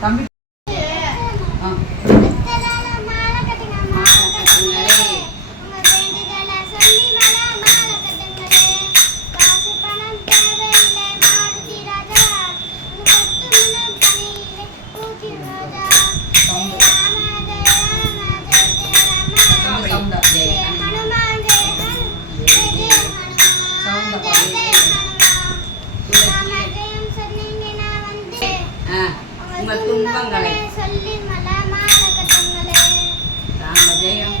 தம்பி உங்கள் துன்பங்களை சொல்லி ராமஜெயம்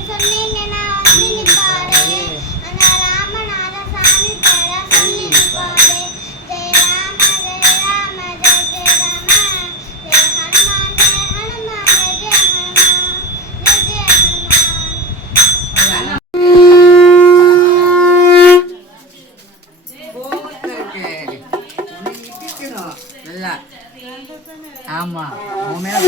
ஆமா உன் மேல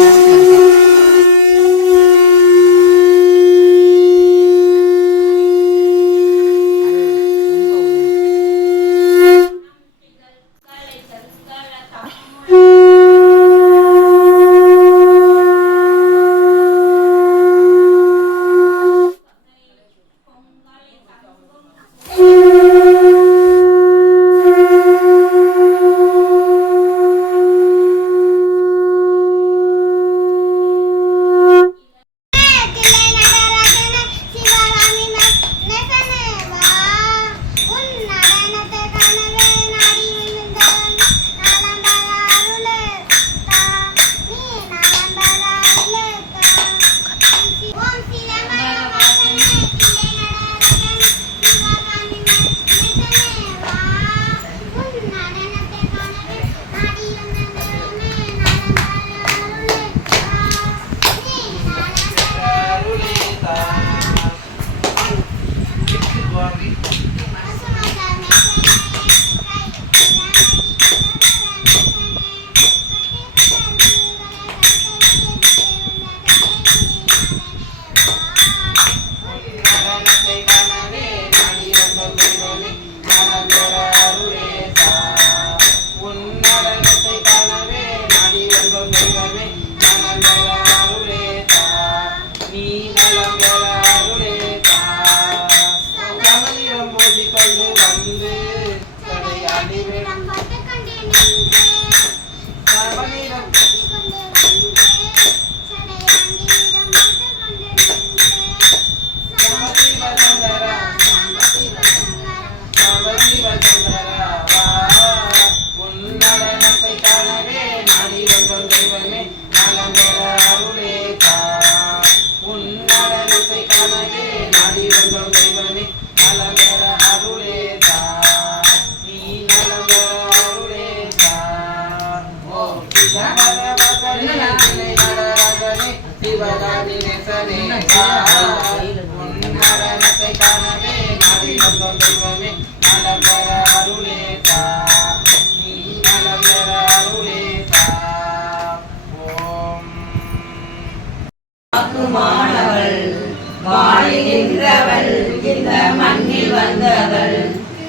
வாழ்கின்றவள் இந்த மண்ணில் வந்தவள்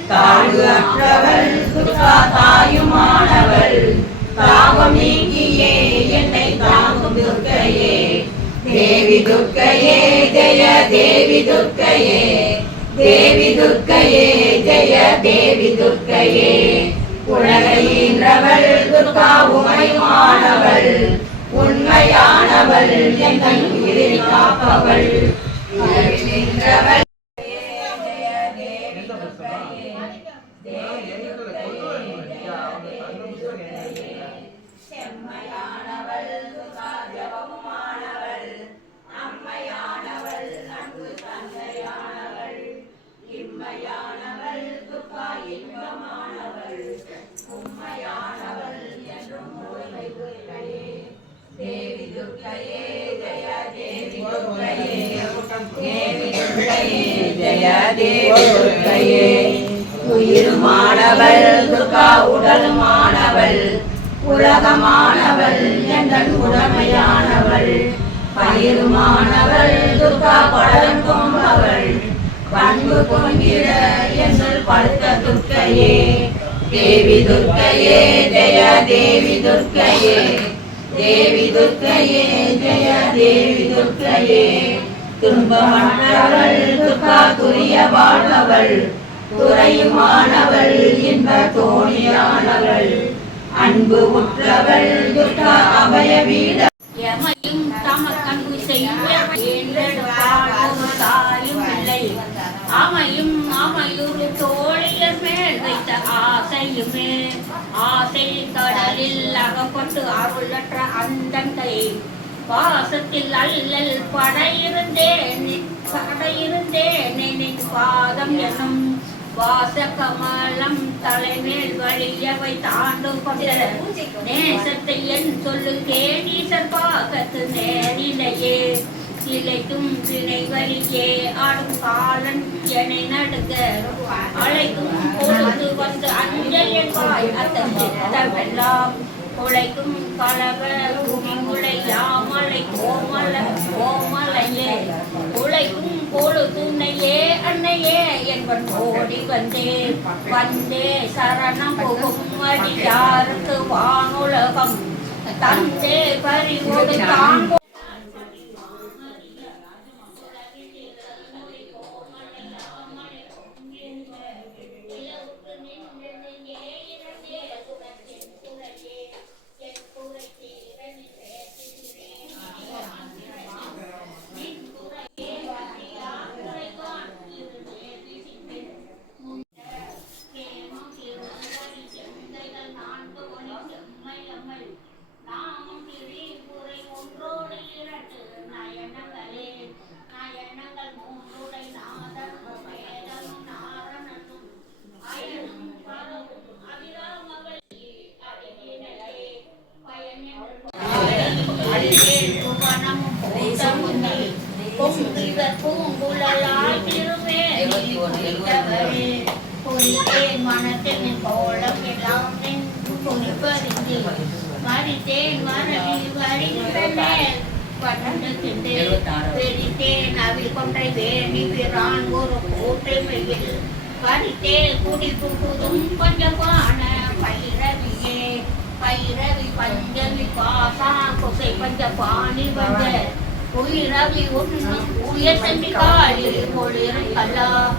தாழ்வு அற்றவள் துர்கா தாயுமானவள் தாகம் நீக்கியே என்னை தாங்கும் துர்க்கையே தேவி துர்க்கையே ஜெய தேவி துர்க்கையே தேவி துர்க்கையே ஜெய தேவி துர்க்கையே உலகையின்றவள் துர்கா உமைமானவள் உண்மையானவள் என் உயிரை காப்பவள் துர்க்கையே ஜெய தேவி துர்க்கையே தேவி துர்க்கையே ஜெய தேவி துர்க்கையே உயிருமானவள் துர்கா உடலுமானவள் உலகமானவள் எங்கள் உடமையானவள் பயிருமானவள் துர்கா படம் கொம்பவள் பண்பு பொங்கிட என்னுள் படுத்த துர்க்கையே தேவி துர்க்கையே ஜெய தேவி துர்க்கையே தேவி துர்க்கையே ஜெய தேவி துர்க்கையே துன்பமற்றவள் துர்கா துரிய வாழ்பவள் துறையுமானவள் இன்ப தோணியானவள் அன்பு உற்றவள் துர்கா அபய வீட எமையும் தமக்கன்பு செய்யும் தாயும் இல்லை அமையும் அமையுறு தோழியர் மேல் வைத்த ஆசையுமே ஆசை கடலில் அகப்பட்டு அருளற்ற அந்தங்கை பாசத்தில் அல்லல் படையிருந்தேன் நின் பாதம் என்னும் வாச கமலம் தலைமேல் வழியவை தாண்டும் கொண்ட நேசத்தை என் சொல்லுகே நீசர் பாகத்து நேரிலையே இலைக்கும் திணை வழியே ஆடும் காலன் எனை நடுங்க அழைக்கும் பொழுது வந்து அஞ்சல் என்பாய் அத்தெல்லாம் உழைக்கும் கலவ பூமி உழையாமலை கோமலையே உழைக்கும் பொழுதுன்னையே அன்னையே என்பன் ஓடி வந்தே சரணம் புகும் அடியாருக்கு வானுலகம் தந்தே பறிவோடு தான் பூங்குழலாய் மனத்தில் கோலம் எல்லாம் குறிப்பறிந்து மறித்தேன் மரணி வருகின்றேன் பெரித்தேன் அவில் கொன்றை வேணி பிறான் ஒரு கோட்டை வெயில் பறித்தேன் குடிப்பு புதும் பஞ்சமான பைரவியே பைரவி பஞ்சமி பாசா கொசை பஞ்ச பாணி வந்த உயிரவி ஒன்று உயர் செம்மி காலி ஒளிர் கல்லா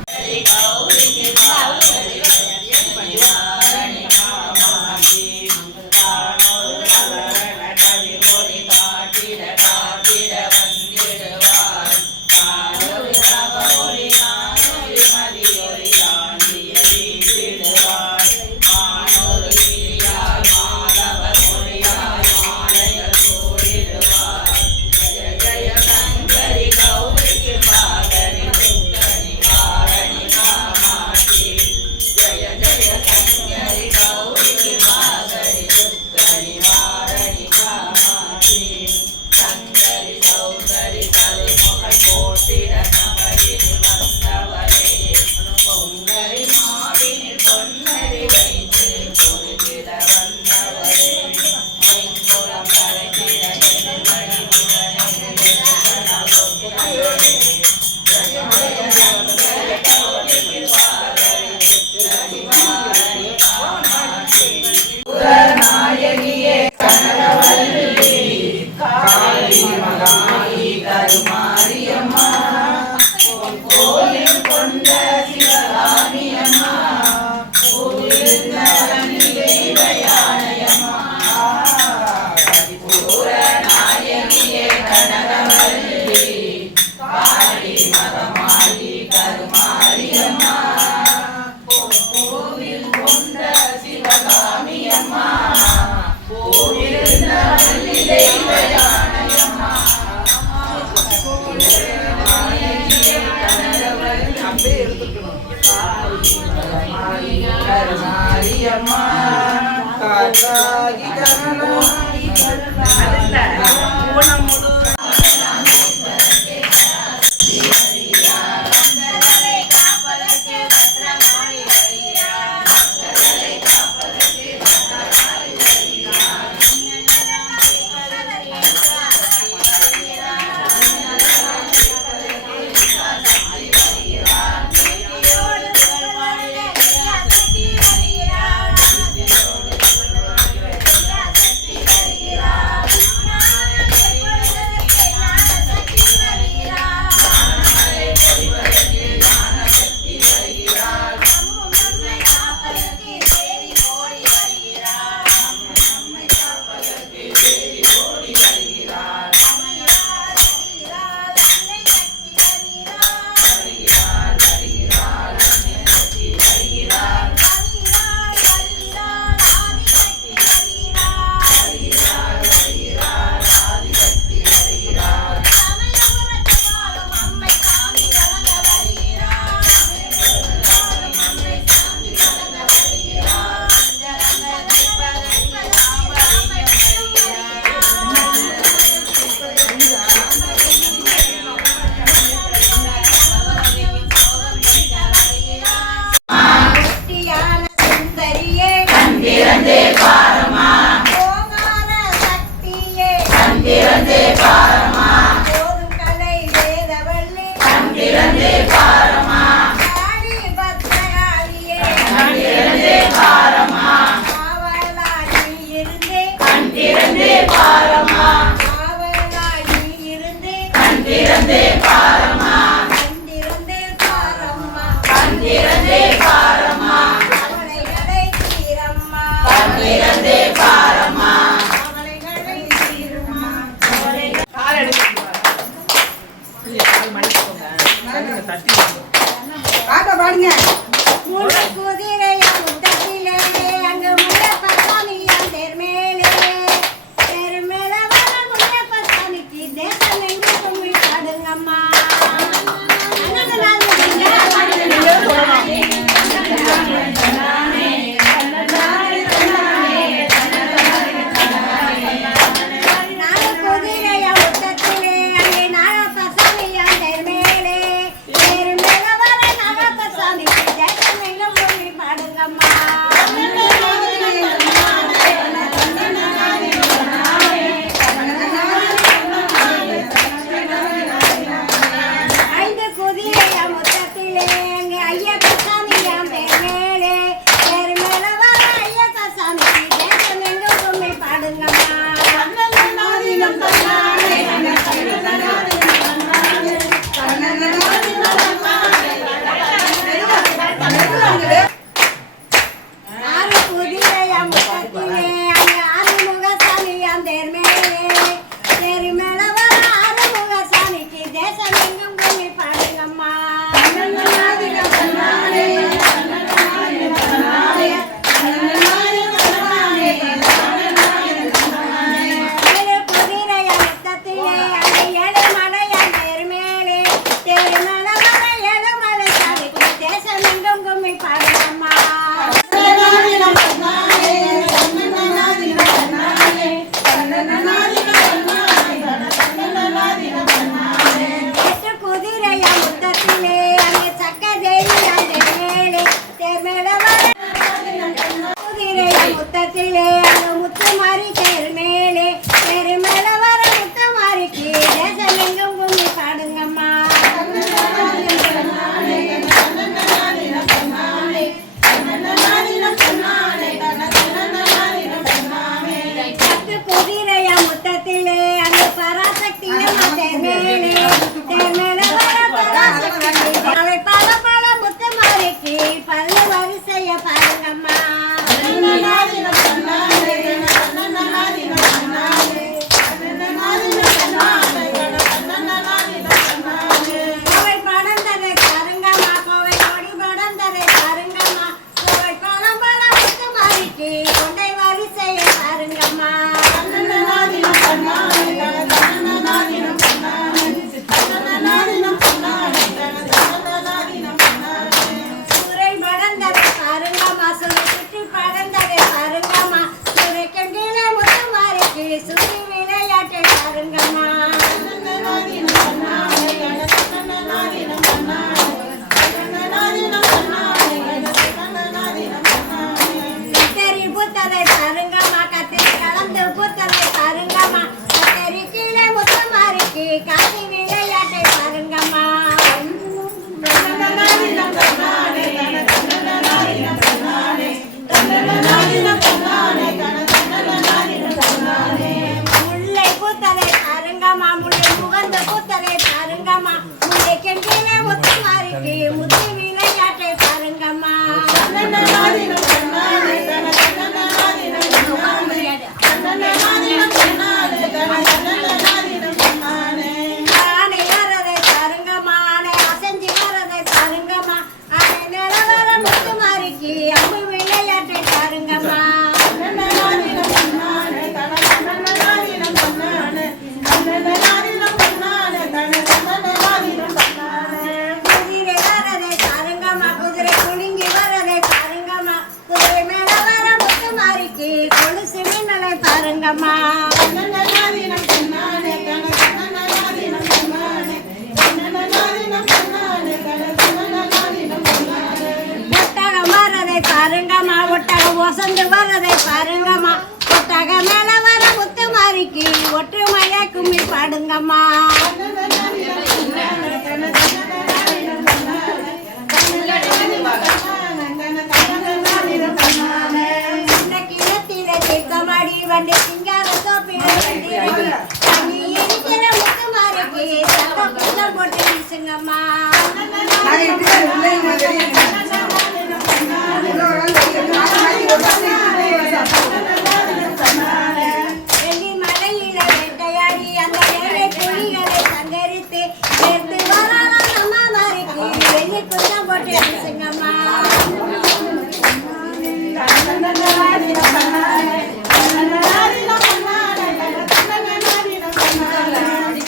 Karena முகந்த கூத்தரை பாருங்கம்மா முல்லை கெண்டிலே முத்து மாறிக்கு முத்து விளையாட்டை பாருங்கம்மா ஆனை வரதை பாருங்கம்மா ஆனை அசைஞ்சு வரதை பாருங்கம்மா ஆனை நிலவர முத்து மாறிக்கு அம்பு விளையாட்டை பாருங்கம்மா குதிரை வரதை பாருங்கம்மா குதிரை குலுங்கி வரதை பாருங்கம்மா குதிரை மேல வர முத்து மாறிக்கு கொலுசு மின்னலை பாருங்கம்மா ஒட்டகம் வரதை பாருங்கம்மா ஒட்டகம் வசந்து வரதை பாருங்கம்மா ஒட்டக மேல வர முத்து மாறிக்கு ஒற்றுமையா கும்மி பாடுங்கம்மா கிணத்தில தீர்த்தமாடி வண்டி சிங்கார தோப்பில தண்ணி இருக்கிற முத்து மாறிக்கு சட்ட புத்தம் போட்டு வீசுங்கம்மா வெள்ளி மலையில வேட்டையாடி அந்த ஏழை புலிகளை சங்கரித்து சேர்த்து வரலாம் நம்ம மாறிக்கு வெள்ளி புத்தம் போட்டு வீசுங்கம்மா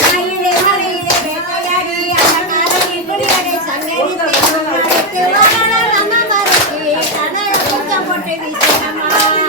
மயிலை மலையில வேட்டையாடி அந்த காலையில் புலிகளை சங்கரித்து சேர்த்து வரலாம் நம்ம மாறிக்கு கடலை புத்தம் போட்டு வீசுங்கம்மா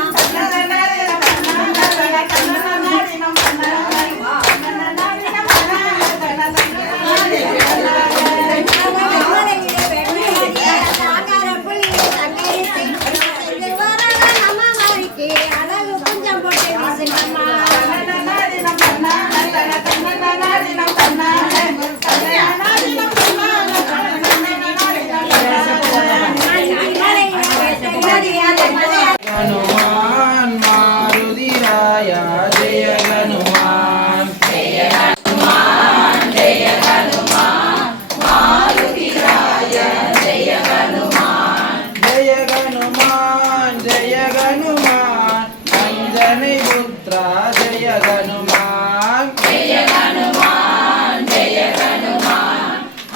हनुमान मारुतिराय जय हनुमान जय हनुमान जय हनुमान मारुतिराय जय हनुमान जय हनुमान जय हनुमान अंजनी पुत्रा जय हनुमान जय हनुमान जय हनुमान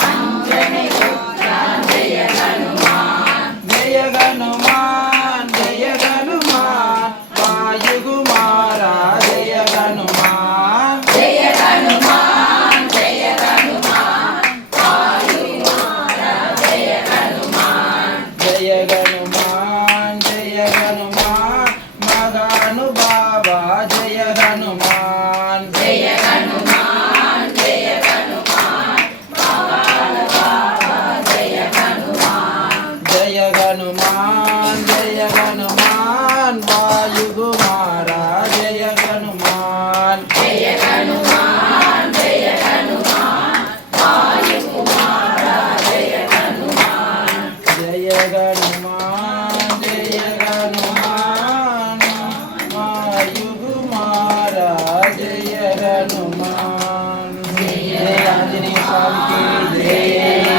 अंजनी पुत्रा जय हनुमान जय हनुमान जय हनुमान वायुकुमारा जय हनुमान जय हनुमान जय हनुमान वायुकुमारा जय हनुमान जय हनुमान जय हनुमान महानुभावा जय हनुमान जय हनुमान जय हनुमान महानुभावा जय हनुमान जय हनुमान जय हनुमान वायुकुमारा जय हनुमान जय हनुमान जय हनुमान वायुकुमारा जय हनुमान जय हनुमान जय हनुमान वायुकुमारा जय हनुमान जय आंजनेय स्वामी की जय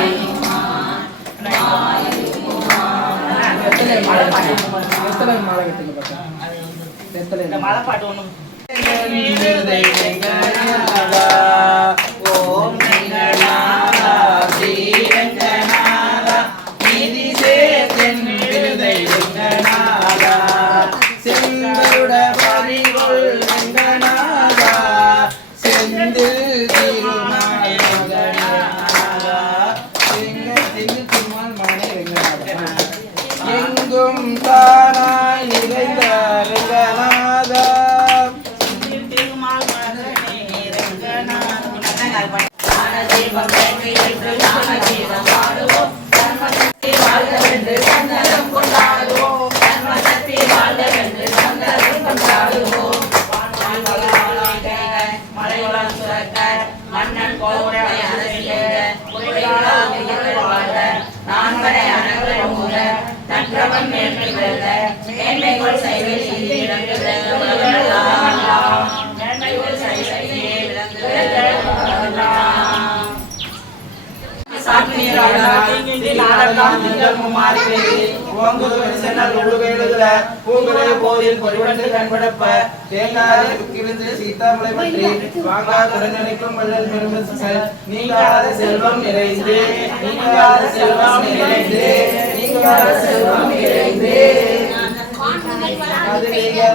மாலை கட்டுங்க மலைப்பாட்டு ஒண்ணு ஓம் ரங்கநாதா ஸ்ரீ ரங்கநாதா நிதி சேத்தன் விருதை ரங்கநாதா செங்குட பறிகொள் ரங்கநாதா செந்தில் திருமால் மகனாதா செங்கத்தில் திருமால் மகனே ரங்கநாதா எங்கும் தானாய் நிறைந்த ரங்கநாதா திருமால் மகனே ரங்கநாதன் ஞானதீபம் ஏற்றி வைத்து ஞானகீதம் பாடுவோம் தர்மசக்தி வாழ்கவென்று சந்தனம் கொண்டாடுவோம் தர்மசக்தி வாழ்கவென்று சந்தனம் கொண்டாடுவோம் மலையுடன் சுரக்க மன்னன் கோவுடை அரசியல நான்மறை அனைவரும் மூல நன்றவன் மேன்மை வெல்ல மேன்மைகள் செய்வதில் விளங்குக மேன்மைகள் செய்வதில் விளங்குக போதில் பொறிவண்டு கண்படப்ப தேங்காது புக்கிருந்து சீத்தாமலை பற்றி வாங்கா துறநிலைக்கும் வள்ளல் பெருமக்கள் நீங்காத செல்வம் நிறைந்து நீங்காத செல்வம் நிறைந்து நீங்காத செல்வம் நிறைந்து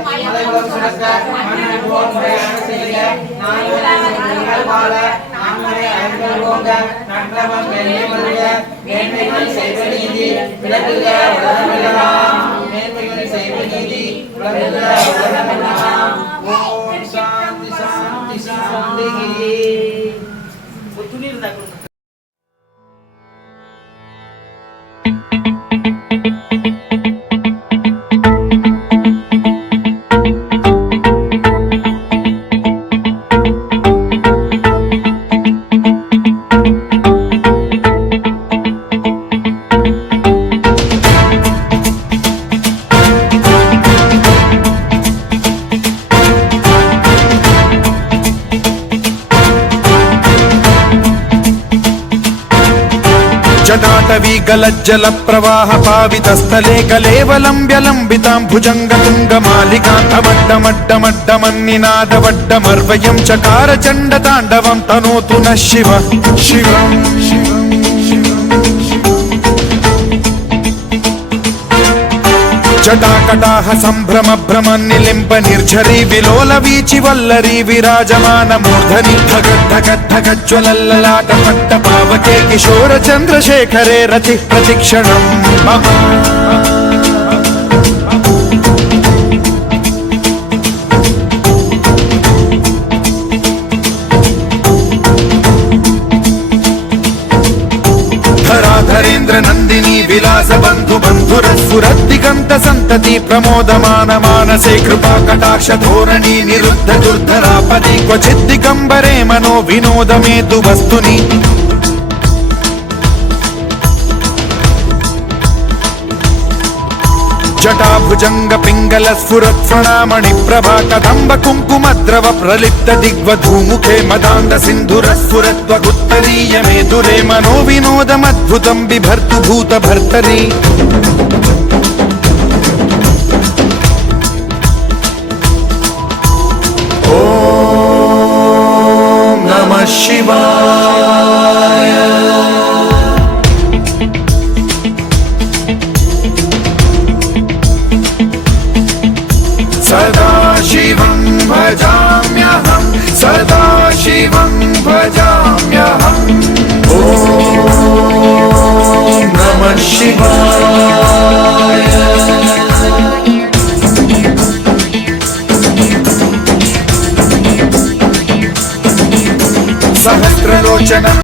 மலைவளம் சுரக்க மன்னன் போல் முறையாக செய்க நாங்கள் வாழ நான்மறை ஐம்பது ஓங்க நற்றவம் மேன்மை மல்க மேன்மைகள் செய்வ நீதி விளக்குக உலகமெல்லாம் மேன்மைகள் செய்வ நீதி விளக்குக உலகமெல்லாம். ஓம் சாந்தி சாந்தி சாந்தி. जटाटवी गलज्जल प्रवाह पावितस्थले कलेवलम्ब्यलम्बितां भुजङ्गतुङ्गमालिकान्तमड्डमड्डमड्डमन्निनादवड्डमर्वयं चकार चण्डताण्डवं तनोतु नः शिव शिवम् जटाकटाह सम्भ्रम भ्रम निलिम्ब निर्झरी विलोल वीचि वल्लरी विराजमान मूर्धनि धगद्धगद्धगज्ज्वलल्ललाट पट्ट पावके किशोर चन्द्रशेखरे रति प्रतिक्षणम् धरेन्द्र नंदिनी विलास बंधु बंधुरस्फुरद्दिगंत संतति प्रमोदमान मानसे कृपा कटाक्ष धोरणी निरुद्ध दुर्धरापदि क्वचित् दिगंबरे मनो विनोदमेतु वस्तुनि जटाभुजंग पिंगल स्फुरत्फणामणि प्रभा कदंब कुंकुमद्रव प्रलिप्त दिग्वधूमुखे मदांध सिंधुर स्फुरत्वगुत्तरीय मेदुरे मनो विनोदमद्भुतं बिभर्तु भूत भर्तरि ओम नमः शिवाय। सदा शिवं भजाम्यहं सदा शिवं भजाम्यहम् ॐ नमः शिवाय। सहस्रलोचनम्